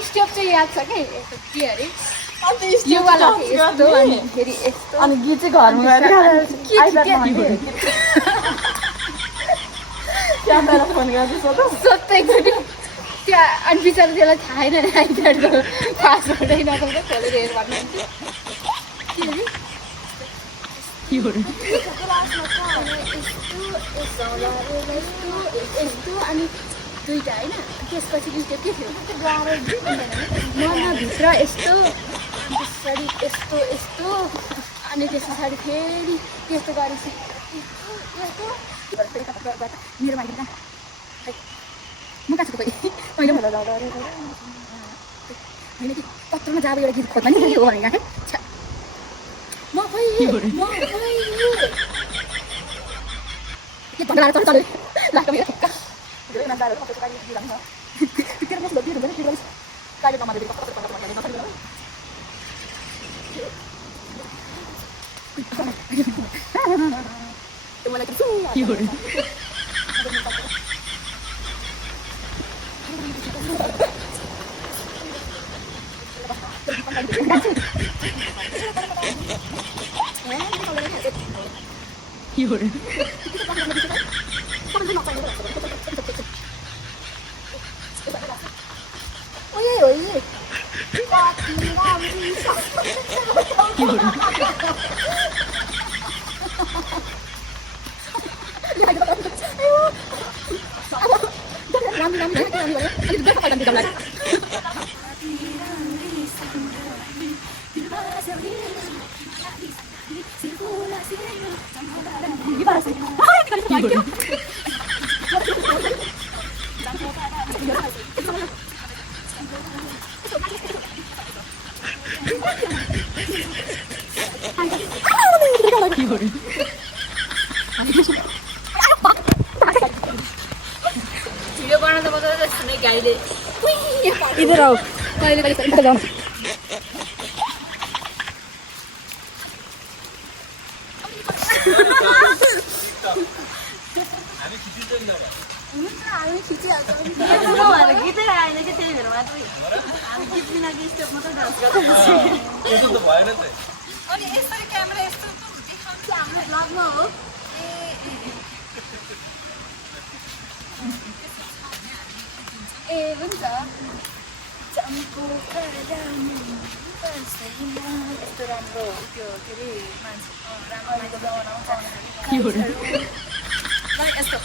step चाहिँ याद छ कि के अरे यो वाला यस्तो अनि फेरि यस्तो अनि गीत चाहिँ घरमा गएर क्यामेरा फोन गर्दैछ त सोध्दै गयो त्यहाँ अनि बिचरा त्यसलाई थाहा छैन आइप्याडको पासवर्डै नपाउँदा खोलेर हेर भन्नुहुन्थ्यो यस्तो अनि दुईवटा होइन त्यसपछि स्टेप के थियो मनभित्र यस्तो अनि त्यसरी यस्तो यस्तो अनि त्यस पछाडि फेरि त्यस्तो गरेपछि मेरो मान्छे कहाँ म कहाँ छु पहिले मैले होइन कि पत्रमा जाब एउटा गीत खोज्दा नि हो भने है म के भन्दा चल्यो लास्टमा मेरो ठुक्का इधर आओ पहले जाओ ए हुन्छ चम्पो यस्तो राम्रो त्यो के अरे मान्छे राम्रो बनाउँछ यस्तो